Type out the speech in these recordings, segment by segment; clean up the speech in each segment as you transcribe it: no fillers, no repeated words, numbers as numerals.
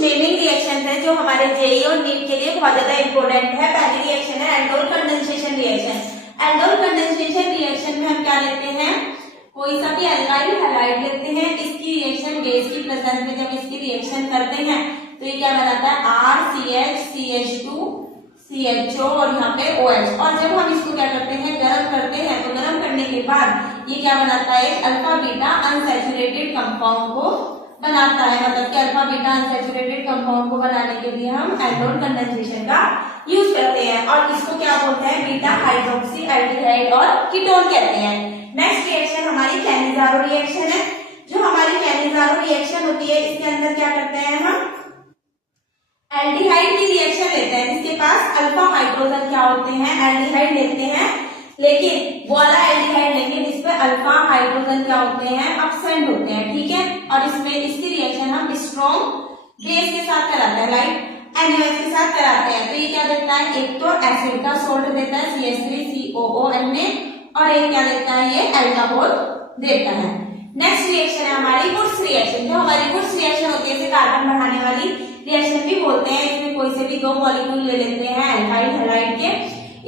Naming reaction है जो हमारे जेई और नीट के लिए बहुत ज्यादा इंपॉर्टेंट है। पहली रिएक्शन है aldol condensation reaction. Aldol condensation reaction में हम क्या लेते हैं, कोई सा भी एल्काइल हैलाइड लेते हैं, इसकी रिएक्शन गैस की प्रेजेंस में जब इसकी रिएक्शन करते हैं तो ये क्या बनाता है RCH CH2 CHO और यहाँ पे OH। और जब हम इसको क्या करते हैं गर्म करते हैं तो गर्म करने के बाद ये क्या बनाता है एक अल्फा बीटा अनसैचुरेटेड कंपाउंड को बनाता है। मतलब कि अल्फा बीटा अनसैचुरेटेड कंपाउंड को बनाने के लिए हम एल्डोल कंडेंसेशन का यूज करते हैं और इसको क्या बोलते हैं बीटा हाइड्रोक्सी एल्डिहाइड और कीटोन कहते हैं। नेक्स्ट रिएक्शन हमारी कैनिजारो रिएक्शन है। जो हमारी कैनिजारो रिएक्शन होती है इसके अंदर क्या करते हैं हम एल्डिहाइड की रिएक्शन लेते हैं जिसके पास अल्फा हाइड्रोजन क्या होते हैं एल्डिहाइड लेते हैं, लेकिन वो वाला एल्डिहाइड लेंगे जिसपे अल्फा हाइड्रोजन क्या होते हैं अब्सेंट होते हैं। ठीक है, और इसमें इसकी रिएक्शन हम स्ट्रॉन्ग बेस के साथ कराते हैं, लाइक NaOH के साथ कराते हैं। तो ये क्या देता है एक तो एसिड का सोल्ट देता है CH3COONA और एक क्या देता है ये अल्कोहल देता है। नेक्स्ट रिएक्शन है हमारी वुड्स रिएक्शन। जो हमारी वुड्स रिएक्शन होती है इसे कार्बन बढ़ाने वाली रिएक्शन भी बोलते हैं। इसमें कोई से भी दो मॉलिक्यूल ले लेते हैं एल्काइल हैलाइड के,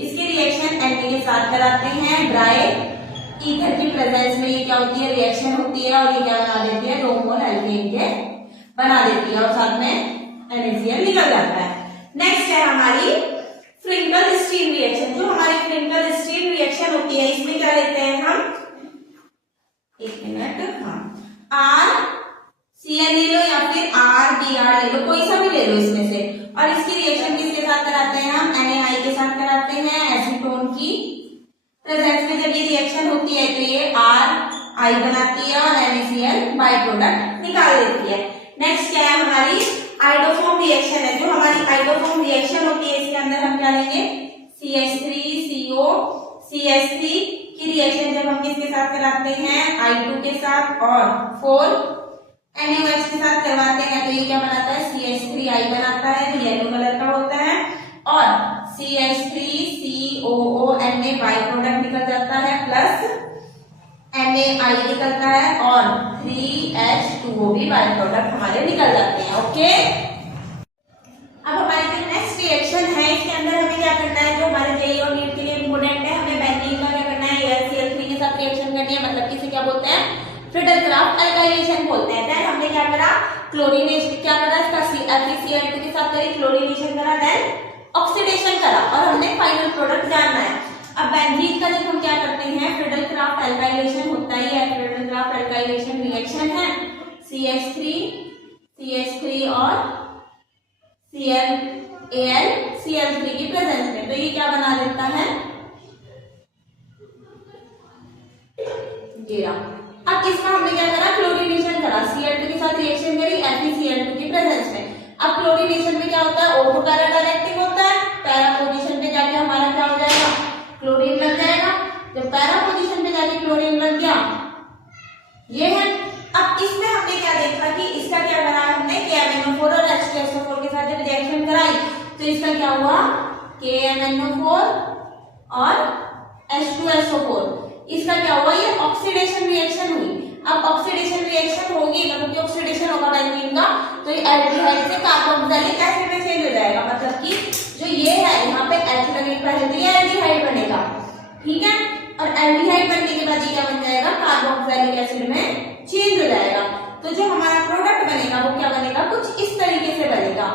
इसकी रिएक्शन Na के साथ कराते हैं, ड्राई ईथर की प्रेजेंस में ये क्या होती है रिएक्शन होती है और ये क्या बना देती है ब्रोमोन एल्केन के बना देती है और साथ में NaCl निकल जाता है। नेक्स्ट है हमारी फ्रिंकल स्टीम रिएक्शन। जो हमारी फ्रिंकल स्टीम रिएक्शन होती है इसमें क्या लेते हैं हम एक मिनट RCl ले लो या फिर RBr ले लो, कोई सा भी ले लो इसमें से, और इसकी रिएक्शन किसके साथ कराते हैं हम NaI के साथ कराते हैं। एसीटोन की प्रेजेंस में जब ये रिएक्शन होती है तो ये RI बनाती है और NaCl बाई प्रोडक्ट निकाल देती है। नेक्स्ट क्या है हमारी आइडोफॉर्म रिएक्शन है। जो हमारी आइडोफॉर्म रिएक्शन होती है इसके अंदर हम क्या लेंगे CH3CO CH3 की रिएक्शन जब हम किसके साथ कराते हैं I2 के साथ और 4 NaOH के साथ करवाते हैं तो ये क्या बनाता है CH3I बनाता है जो येलो कलर का होता है और CH3COONA बाई प्रोडक्ट निकल जाता है प्लस NaI निकलता है और 3H2O भी बाई प्रोडक्ट हमारे निकल जाते हैं। ओके, अब हमारे जो नेक्स्ट रिएक्शन है इसके अंदर हमें क्या करना है, जो हमारे जेई और नीट के लिए इंपोर्टेंट है, हमें बेंजीन का क्या करना है AlCl3 के साथ रिएक्शन करनी है। मतलब किसे क्या बोलते हैं फ्रिडल-क्राफ्ट अल्काइलेशन बोलते हैं। देन हमने क्या करा क्लोरीनेशन क्या करा इसका FeCl2 के साथ करी क्लोरीनेशन करा, देन ऑक्सीडेशन करा और हमने फाइनल प्रोडक्ट जानना है। अब बेंजीन का जब हम क्या करते हैं फ्रिडल-क्राफ्ट अल्काइलेशन होता ही है, फ्रिडल-क्राफ्ट अल्काइलेशन रिएक्शन है CH3 और ClAlCl3 की प्रेजेंस में, तो ये क्या बना देता है जीरा। अब इसका हमने क्या करा क्लोरीनेशन करा, Cl2 के साथ रिएक्शन करी FeCl2 की प्रेजेंस में। अब क्लोरीनेशन में क्या होता है O2 पैरा डायरेक्टिव होता है, पैरा पोजीशन पे जाके हमारा क्या हो जाएगा क्लोरीन लग जाएगा। जब पैरा पोजीशन पे जाके क्लोरीन लग गया ये है। अब इसमें हमने क्या देखा कि इसका क्या बनाया हमने KMnO4 और H2SO4 के साथ जब रिएक्शन कराई तो इसका क्या हुआ KMnO4 और H2SO4, इसका क्या हुआ ये ऑक्सीडेशन रिएक्शन हुई। अब ऑक्सीडेशन रिएक्शन होगी मतलब कि ऑक्सीडेशन होगा बेंजीन का तो ये एल्डिहाइड से कार्बोक्सिलिक एसिड में चेंज हो जाएगा। मतलब कि जो ये है यहाँ पे H लगेगा पहले तो ये एल्डिहाइड बनेगा, ठीक है, और एल्डिहाइड बनने के बाद ये क्या बन जाएगा कार्बोक्सिलिक एसिड में चेंज हो जाएगा। तो जो हमारा प्रोडक्ट बनेगा वो क्या बनेगा कुछ इस तरीके से बनेगा,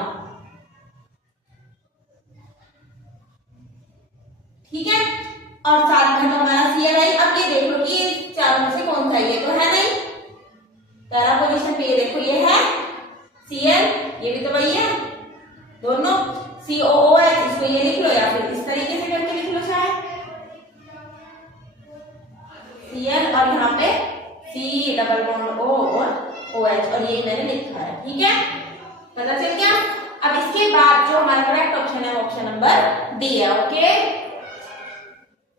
ठीक है, और साथ में तो हमारा Cl। अब ये देख लो कि ये चारों में से कौन सा ये तो है नहीं, पैरा पोजीशन पे ये देखो ये है Cl, ये भी तो वही है, दोनों COOH, इसको ये लिख लो या फिर इस तरीके से करके लिख लो शायद Cl और यहाँ पे C डबल बॉन्ड O और OH और ये मैंने लिखा है, ठीक है, पता चल गया। अब इसके बाद जो हमारा करेक्ट ऑप्शन है ऑप्शन नंबर डी है। ओके,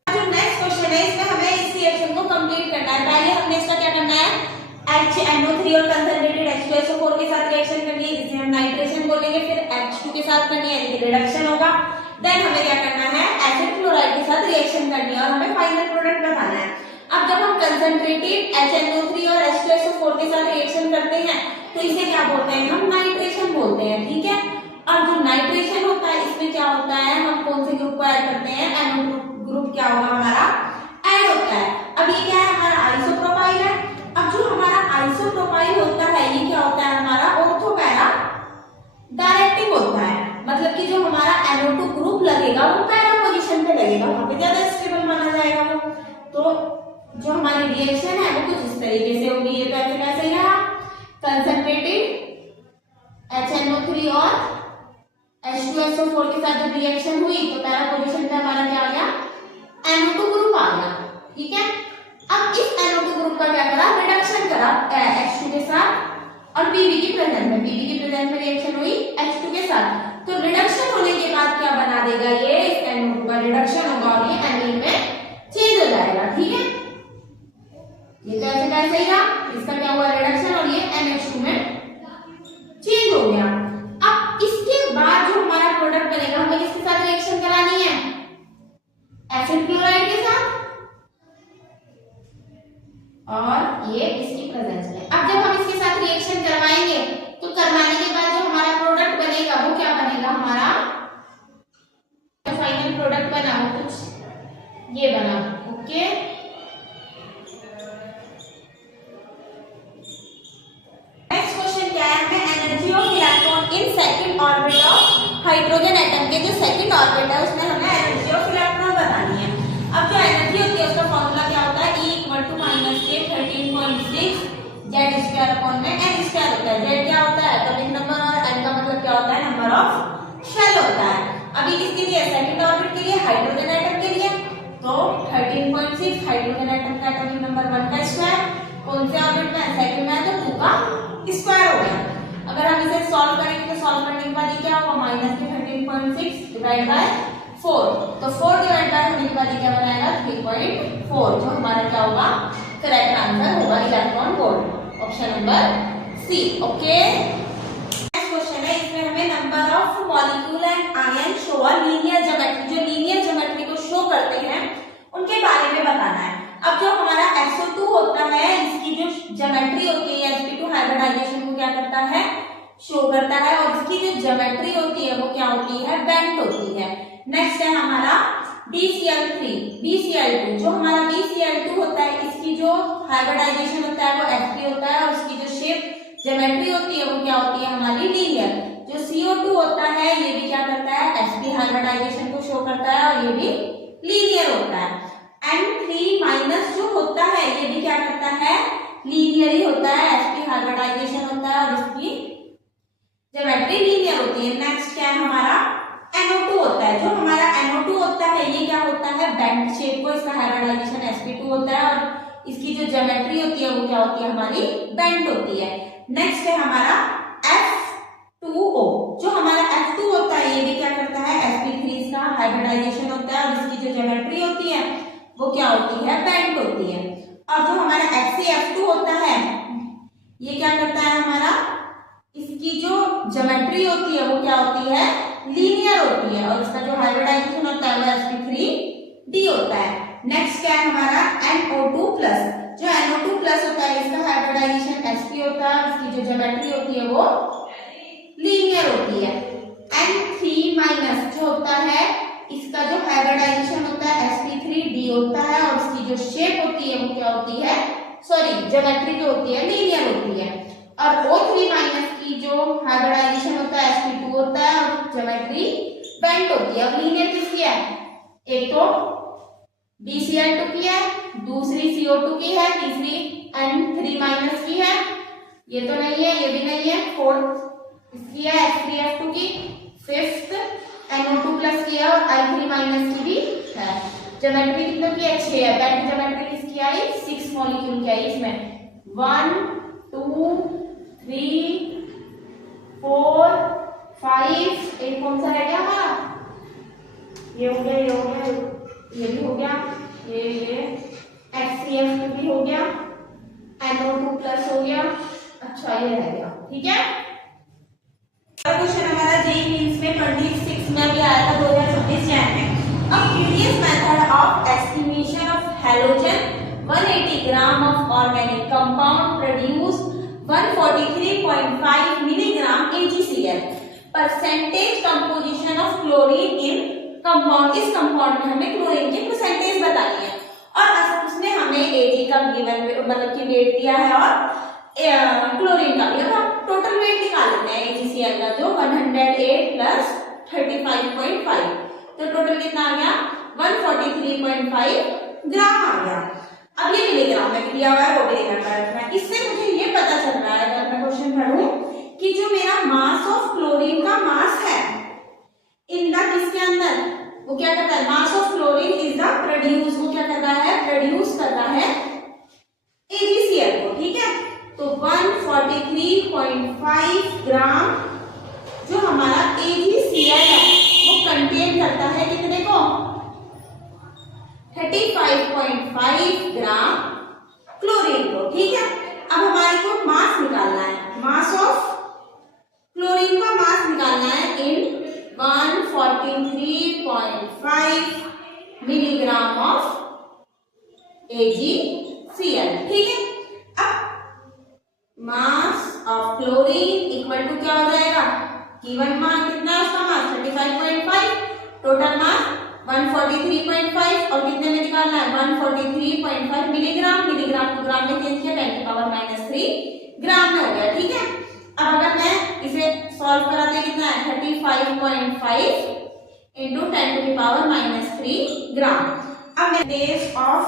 जो नेक्स्ट क्वेश्चन है इसमें हमें इस रिएक्शन को कंप्लीट करना है। पहले हमने इसका क्या करना है HNO3 और कंसंट्रेटेड H2SO4 के साथ रिएक्शन करनी है जिसे हम नाइट्रेशन बोलेंगे, फिर H2 के साथ करनी है यानी रिडक्शन होगा। देन हमें क्या करना है एसिड क्लोराइड के साथ रिएक्शन करनी है और हमें फाइनल प्रोडक्ट बताना है। अब जब हम कंसंट्रेटेड HNO3 और H2SO4 के साथ रिएक्शन करते हैं तो तो इसे क्या बोलते हैं, हम नाइट्रेशन बोलते हैं, ठीक है। और जो नाइट्रेशन होता है इसमें क्या होता है, हम कौन से ग्रुप को ऐड करते हैं, NO2 ग्रुप क्या होगा हमारा ऐड होता है। अब ये क्या है, हमारा आइसोप्रोपाइल है। अब जो हमारा आइसोप्रोपाइल होता है ये क्या होता है, हमारा ऑर्थो पैरा डायरेक्टिव होता है। मतलब कि जो हमारा NO2 ग्रुप लगेगा वो पैरा पोजीशन पे लगेगा, वहां पे ज्यादा स्टेबल माना जाएगा वो। तो जो हमारी रिएक्शन है वो कुछ इस तरीके से होगी। ये तो ऐसे कैसे रहा, कंसंट्रेटेड HNO3 और H2SO4 के साथ जब रिएक्शन हुई तो पैरा पोजीशन पे हमारा क्या आ गया, NO2 ग्रुप आ गया, ठीक है। अब इस NO2 ग्रुप का क्या करा, रिडक्शन करा H2 के साथ और Pb की प्रेजेंस में, Pb की प्रेजेंस में रिएक्शन हुई H2 के साथ। तो रिडक्शन होने के बाद क्या बना देगा, ये इस NO2 का रिडक्शन होगा और ये एमीन में चेंज हो जाएगा, ठीक है। ये तो ऐसे कैसे ही रहा, इसका क्या हुआ रिडक्शन और ये NH2 में चेंज हो गया। अब इसके बाद जो हमारा प्रोडक्ट बनेगा हमें किसके साथ रिएक्शन करानी है, एसिड क्लोराइड के साथ और ये इसकी प्रेजेंस में। अब जब हम इसके साथ रिएक्शन करवाएंगे तो करवाने के बाद जो हमारा प्रोडक्ट बनेगा वो क्या बनेगा, हमारा फाइनल प्रोडक्ट बना वो कुछ ये बना, ओके। नेक्स्ट क्वेश्चन क्या है, हमें energy of electron in second orbit of hydrogen atom के जो सेकंड ऑर्बिट है उसमें हमें एनर्जी ऑफ इलेक्ट्रॉन बतानी है। अब जो एनर्जी होती है उसका फॉर्मूला क्या होता है, E = -k 13.6 Z² अपॉन में n² होता है। Z क्या होता है, एटॉमिक नंबर, और n का मतलब क्या होता है, नंबर ऑफ शेल होता है। अभी किसके लिए, सेकंड ऑर्बिट के लिए, हाइड्रोजन एटम के लिए। तो 13.6 हाइड्रोजन एटम का एटॉमिक नंबर 1 का स्क्वायर, कौन से ऑर्बिट में, सेकंड में, तो 2 का स्क्वायर हो गया। अगर हम इसे सॉल्व करेंगे तो सॉल्व करने के बाद ये क्या होगा, -13.6 डिवाइड बाय 4, तो 4 डिवाइड बाय होने के बाद ये क्या बनाएगा 3.4, जो हमारा क्या होगा करेक्ट आंसर होगा electron volt, option number C, okay. Next question है, इसमें हमें number of molecule and ion show a linear geometry, जो लीनियर ज्योमेट्री को शो करते हैं उनके बारे में बताना है। अब जो हमारा SO2 होता है इसकी जो ज्योमेट्री होती है sp2 हाइब्रिडाइजेशन को क्या करता है, शो करता है, और इसकी जो ज्योमेट्री होती है वो क्या होती है, बेंट होती है। नेक्स्ट है हमारा BCl3 BCl2, जो हमारा BCl2 होता है इसकी जो हाइब्रिडाइजेशन होता है वो sp होता है और इसकी जो शेप ज्योमेट्री होती है वो क्या होती है हमारी लीनियर। जो CO2 होता है ये भी क्या करता है, sp हाइब्रिडाइजेशन को शो करता है और ये भी लीनियर होता है। N3- जो होता है ये भी क्या करता है, लीनियर ही होता है, sp हाइब्रिडाइजेशन होता है और इसकी ज्योमेट्री लीनियर होती है। नेक्स्ट क्या है हमारा NO2 होता है, जो हमारा NO2 होता है ये क्या होता है, बेंट शेप को, इसका हाइब्रिडाइजेशन sp2 होता है और इसकी जो ज्योमेट्री होती है वो क्या होती है हमारी बेंट होती है। नेक्स्ट है हमारा F2O, जो हमारा F2 होता है ये भी क्या करता है, sp3 इसका हाइब्रिडाइजेशन होता है और इसकी जो ज्योमेट्री होती है वो क्या होती है, बेंट होती है। और जो हमारा HCF2 होता है ये क्या करता है हमारा, इसकी जो ज्योमेट्री होती है वो क्या होती है, लीनियर होती है और इसका जो हाइब्रिडाइजेशन होता है वो sp3d होता है। नेक्स्ट क्या है हमारा NO2+, जो NO2+ होता है इसका हाइब्रिडाइजेशन sp होता है, इसकी जो ज्योमेट्री होती है वो लीनियर होती है। N3- जो होता है इसका जो हाइब्रिडाइजेशन होता है sp3d होता है और इसकी जो शेप होती है वो क्या होती है, सॉरी ज्योमेट्री जो होती है लीनियर होती है। और O3- की जो हाइब्रिडाइजेशन होता है sp2 होता है और ज्योमेट्री बेंट होती है। अब लीनियर किसकी है, एक तो BCl2 की है, दूसरी CO2 की है, तीसरी N3- की है, ये तो नहीं है, ये भी नहीं है, फोर्थ इसकी है H3F2 की, फिफ्थ NO2+ की है और I3- की भी है। ज्योमेट्री कितनों की है, 6 है। बेंट ज्योमेट्री किसकी आई, 6 मॉलिक्यूल की आई, इसमें 1 2 3 4 5, एक कौन सा रह गया हमारा, ये हो गया, ये हो गया, ये भी हो गया, ये HCF2 भी हो गया, NO2+ हो गया, अच्छा ये रह गया, ठीक है। क्वेश्चन हमारा जेईई मेंस में 26 में भी आया था 2026 जैन में। अब curious method of estimation of halogen 180 gram of organic compound produced 143.5 milligram AgCl। Percentage composition of chlorine in compound, इस कंपाउंड में हमें क्लोरीन की परसेंटेज बतानी है और असल उसने हमें Ag का गिवन मतलब कि वेट दिया है और क्लोरीन का भी। अब हम टोटल वेट निकाल लेते हैं AgCl का, जो 108 प्लस 35.5, तो टोटल कितना आ गया 143.5 ग्राम आ गया। अब ये मिलीग्राम में दिया हुआ है, वो भी देखना रखना है। इससे मुझे ये पता चल रहा है अगर मैं क्वेश्चन पढ़ूं कि जो मेरा मास ऑफ क्लोरीन का मास है इन द किसके अंदर, वो क्या करता है, मास of chlorine is the produce, वो क्या कर रहा है, प्रोड्यूस कर रहा है AgCl को, ठीक है। तो 143.5 ग्राम जो हमारा AgCl है वो कंटेन करता है कितने को, 35.5 ग्राम क्लोरीन को, ठीक है। अब हमारे को मास निकालना है, मास ऑफ क्लोरीन का मास निकालना है इन 143.5 मिलीग्राम ऑफ AgCl, ठीक है। अब mass of chlorine equal to क्या हो जाएगा, गिवन मास कितना है उसका मास 35.5, टोटल मास 143.5 और कितने में निकालना है 143.5 मिलीग्राम, मिलीग्राम को ग्राम में चेंज किया 10⁻³ ग्राम में हो गया, ठीक है। अब अगर मैं इसे सॉल्व कराते कितना है 35.5 इंटू 10⁻³ ग्राम। अब मैं base of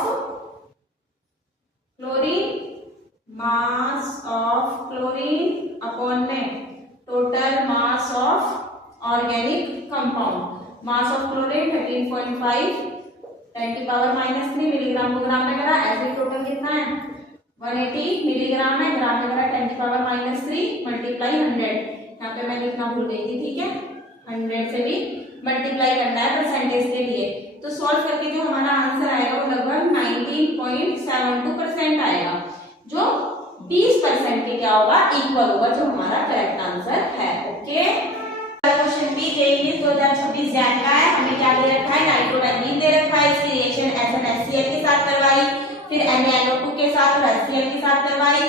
chlorine, mass of chlorine upon में total mass of organic compound, mass of chlorine 13.5 10⁻³ milligram को ग्राम में करा, ऐसे टोटल कितना है 180 मिलीग्राम है, ग्राम में करा 10⁻³ मल्टीप्लाई 100, यहाँ पे मैं लिखना भूल गई थी, ठीक है, 100 से भी मल्टीप्लाई करना है परसेंटेज के लिए। तो सॉल्व करके जो हमारा आंसर आएगा वो लगभग 19.72% आएगा, जो 20% के क्या होगा, इक्वल होगा, जो हमारा करेक्ट आंसर है। Okay, question B JEE 2026 Jan का है। हमें क्या दे रखा है, नाइट्रोबेंजीन दे रखा है, इसकी रिएक्शन SnHCl के साथ करवाई, फिर NaNO2 के साथ और HCl के साथ करवाई,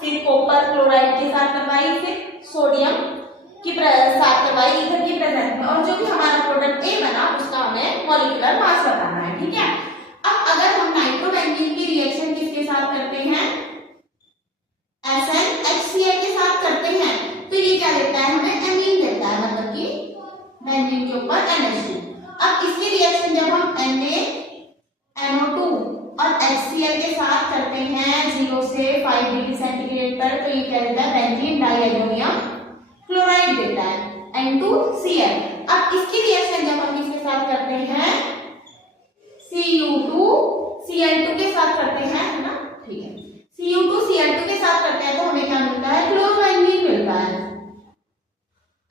फिर कॉपर क्लोराइड के साथ करवाई, फिर सोडियम की साथ करवाई ईथर की प्रेजेंस में, और जो भी हमारा प्रोडक्ट ए बना उसका हमें मॉलिक्यूलर मास बताना है, ठीक है। अब अगर हम नाइट्रोबेंजीन की रिएक्शन किसके साथ करते हैं, SnHCl के साथ करते हैं, तो ये क्या देता है, हमें एमीन देता है, मतलब कि बेंजीन के ऊपर NH2। अब इसकी रिएक्शन जब हम NaNO2 और HCl के साथ करते हैं 0 से 5 डिग्री सेंटीग्रेड पर, तो ये क्या देता है, बेंजीन डाइअमोनियम क्लोराइड देता है N2Cl। अब इसकी रिएक्शन जब हम किसके साथ करते हैं, Cu2Cl2 के साथ करते हैं, है ना, ठीक है, Cu2Cl2 के साथ करते हैं तो हमें क्या मिलता है, क्लोरोबेंजीन मिलता है।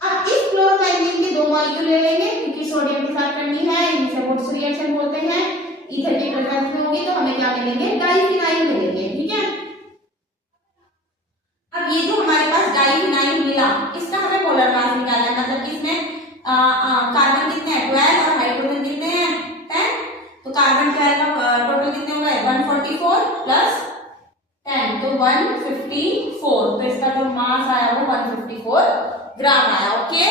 अब इस क्लोरोबेंजीन के दो मॉलिक्यूल ले लेंगे क्योंकि सोडियम के साथ करनी है, इसे वुड्स रिएक्शन बोलते हैं, ईथर की प्रेजेंस में होगी, तो हमें क्या मिलेंगे, डाइफिनाइल मिलेंगे, ठीक है। अब ये जो हमारे पास डाइफिनाइल मिला, इसका हमें मोलर मास निकालना है, मतलब इसमें कार्बन कितने हैं 12 और हाइड्रोजन कितने हैं 10, तो कार्बन क्या आएगा, टोटल कितने हो गए 144 प्लस 10, तो 154, तो इसका जो मास आया वो 154 ग्राम आया। ओके।